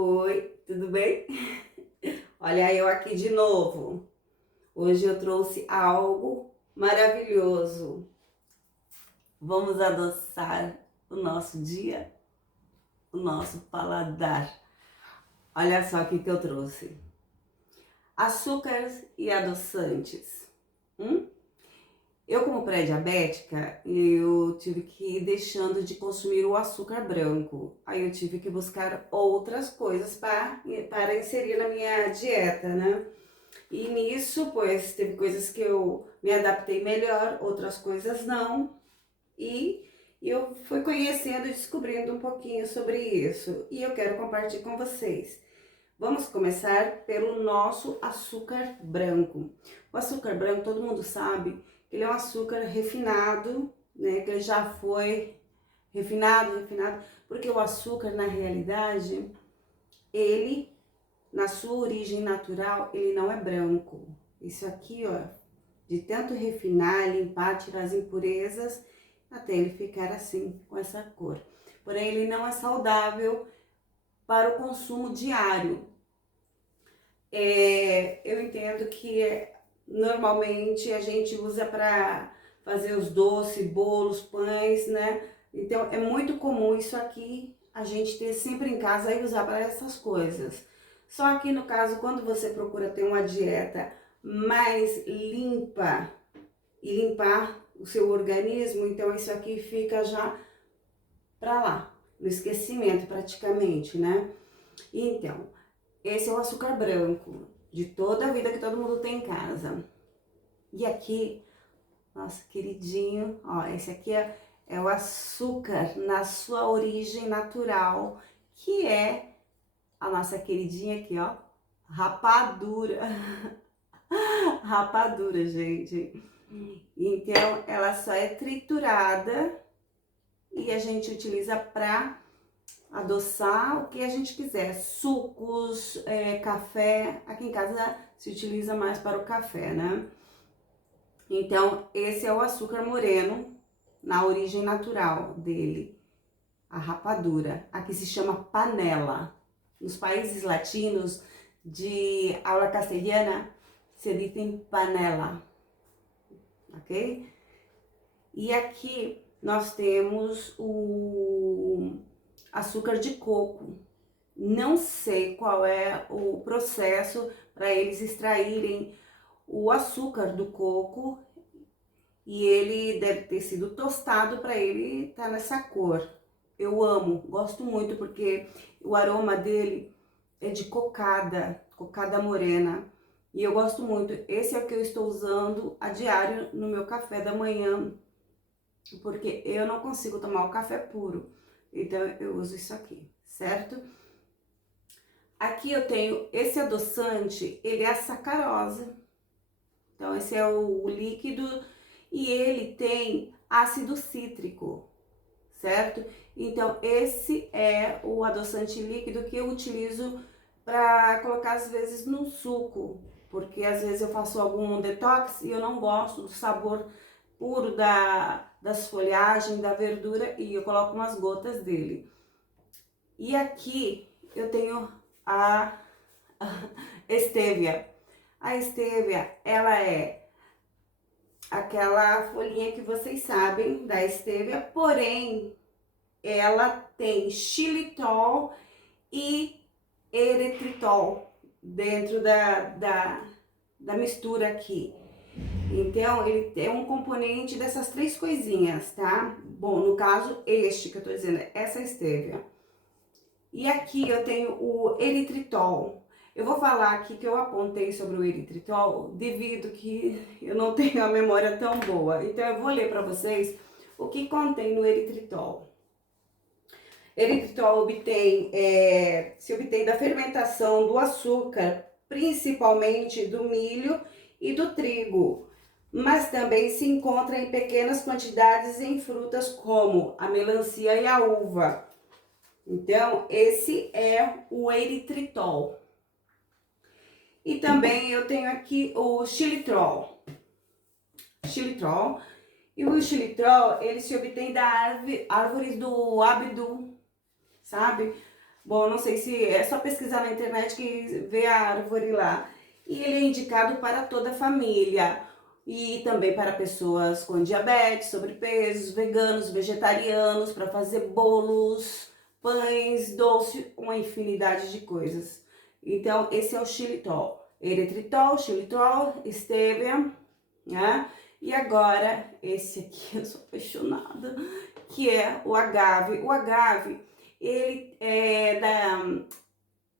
Oi, tudo bem? Olha eu aqui de novo. Hoje eu trouxe algo maravilhoso. Vamos adoçar o nosso dia, o nosso paladar. Olha só o que eu trouxe. Açúcares e adoçantes. Hum? Eu, como pré-diabética, eu tive que ir deixando de consumir o açúcar branco. Aí eu tive que buscar outras coisas para inserir na minha dieta, né? E nisso, pois, teve coisas que eu me adaptei melhor, outras coisas não. E eu fui conhecendo e descobrindo um pouquinho sobre isso. E eu quero compartilhar com vocês. Vamos começar pelo nosso açúcar branco. O açúcar branco, todo mundo sabe, que ele é um açúcar refinado, né? Que ele já foi refinado, porque o açúcar, na realidade, ele, na sua origem natural, ele não é branco. Isso aqui, ó, de tanto refinar, limpar, tirar as impurezas, até ele ficar assim, com essa cor. Porém, ele não é saudável para o consumo diário. Eu entendo que normalmente a gente usa para fazer os doces, bolos, pães, né? Então é muito comum isso aqui a gente ter sempre em casa e usar para essas coisas. Só que no caso, quando você procura ter uma dieta mais limpa e limpar o seu organismo, então isso aqui fica já para lá, no esquecimento praticamente, né? Então, esse é o açúcar branco, de toda a vida que todo mundo tem em casa. E aqui, nosso queridinho, ó, esse aqui é o açúcar na sua origem natural, que é a nossa queridinha aqui, ó, rapadura. Rapadura, gente. Então, ela só é triturada e a gente utiliza para adoçar o que a gente quiser, sucos, café. Aqui em casa se utiliza mais para o café, né? Então, esse é o açúcar moreno na origem natural dele, a rapadura. Aqui se chama panela. Nos países latinos de habla castelhana se dizem panela, ok? E aqui nós temos o açúcar de coco. Não sei qual é o processo para eles extraírem o açúcar do coco e ele deve ter sido tostado para ele estar nessa cor. Eu amo, gosto muito porque o aroma dele é de cocada, cocada morena. E eu gosto muito. Esse é o que eu estou usando a diário no meu café da manhã, porque eu não consigo tomar o café puro. Então eu uso isso aqui, certo? Aqui eu tenho esse adoçante, ele é a sacarose. Então esse é o líquido e ele tem ácido cítrico, certo? Então esse é o adoçante líquido que eu utilizo para colocar às vezes no suco, porque às vezes eu faço algum detox e eu não gosto do sabor puro das folhagens, da verdura, e eu coloco umas gotas dele. E aqui eu tenho a stevia. A stevia, ela é aquela folhinha que vocês sabem da stevia, porém ela tem xilitol e eritritol dentro da mistura aqui. Então, ele tem um componente dessas três coisinhas, tá? Bom, no caso, este que eu tô dizendo, essa stevia. E aqui eu tenho o eritritol. Eu vou falar aqui que eu apontei sobre o eritritol devido que eu não tenho a memória tão boa. Então, eu vou ler para vocês o que contém no eritritol. Eritritol se obtém da fermentação do açúcar, principalmente do milho e do trigo, mas também se encontra em pequenas quantidades em frutas como a melancia e a uva. Então, esse é o eritritol. E também eu tenho aqui o xilitol. E o xilitol, ele se obtém da árvores do abedul, sabe? Bom, não sei se é só pesquisar na internet que vê a árvore lá. E ele é indicado para toda a família e também para pessoas com diabetes, sobrepeso, veganos, vegetarianos, para fazer bolos, pães, doce, uma infinidade de coisas. Então, esse é o xilitol. Eritritol, xilitol, stevia, né? E agora, esse aqui eu sou apaixonada, que é o agave. O agave, ele é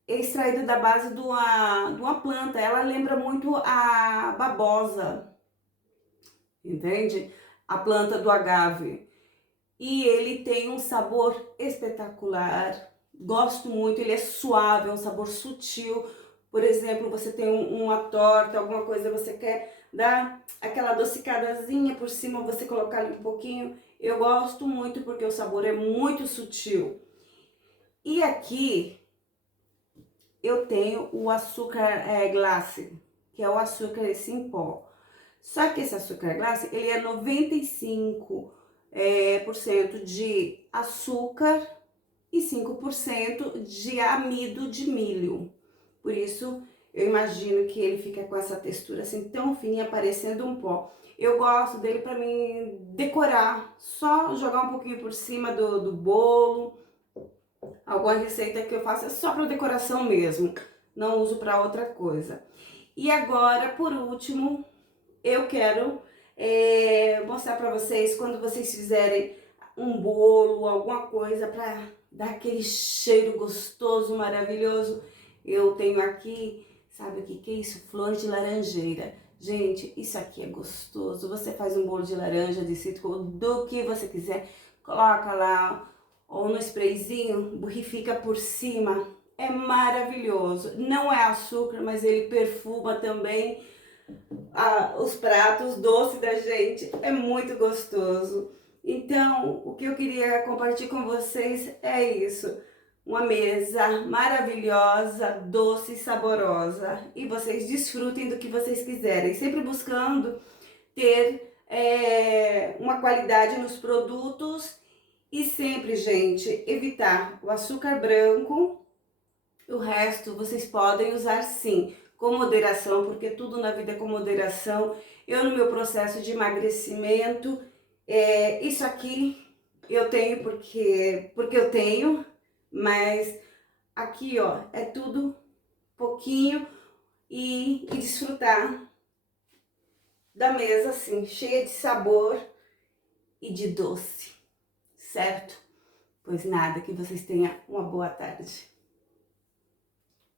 extraído da base de uma planta. Ela lembra muito a babosa, entende? A planta do agave. E ele tem um sabor espetacular. Gosto muito, ele é suave, é um sabor sutil. Por exemplo, você tem uma torta, alguma coisa, você quer dar aquela adocicadazinha por cima, você colocar ali um pouquinho. Eu gosto muito porque o sabor é muito sutil. E aqui eu tenho o açúcar glace, que é o açúcar esse em pó. Só que esse açúcar glace, ele é 95% por cento de açúcar e 5% de amido de milho. Por isso, eu imagino que ele fica com essa textura assim tão fininha, parecendo um pó. Eu gosto dele para mim decorar, só jogar um pouquinho por cima do bolo. Alguma receita que eu faço é só para decoração mesmo, não uso para outra coisa. E agora, por último, eu quero mostrar para vocês quando vocês fizerem um bolo, alguma coisa para dar aquele cheiro gostoso, maravilhoso. Eu tenho aqui, sabe o que é isso? Flor de laranjeira. Gente, isso aqui é gostoso. Você faz um bolo de laranja, de cítrico, do que você quiser, coloca lá ou no sprayzinho, borrifica por cima. É maravilhoso. Não é açúcar, mas ele perfuma também os pratos doces da gente. É muito gostoso. Então, o que eu queria compartilhar com vocês é isso. Uma mesa maravilhosa, doce e saborosa. E vocês desfrutem do que vocês quiserem. Sempre buscando ter uma qualidade nos produtos. E sempre, gente, evitar o açúcar branco. O resto vocês podem usar sim, com moderação, porque tudo na vida é com moderação. Eu, no meu processo de emagrecimento, isso aqui eu tenho porque eu tenho, mas aqui, ó, é tudo pouquinho e desfrutar da mesa assim, cheia de sabor e de doce, certo? Pois nada, que vocês tenham uma boa tarde.